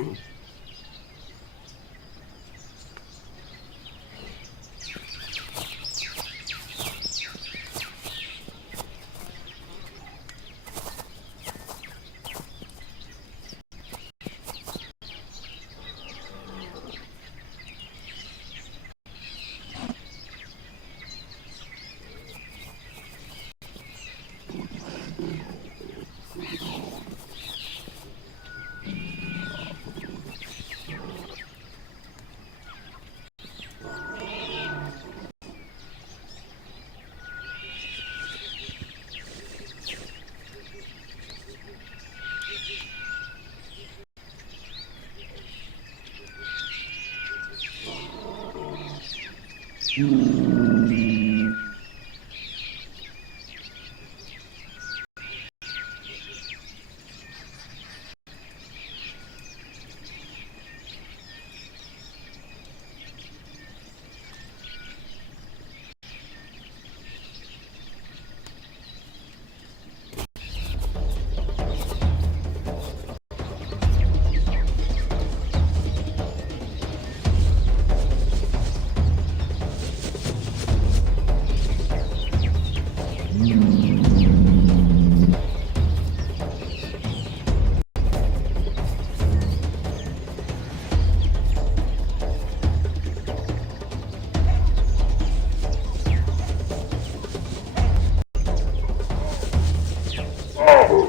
Ooh. Mm-hmm. Oh.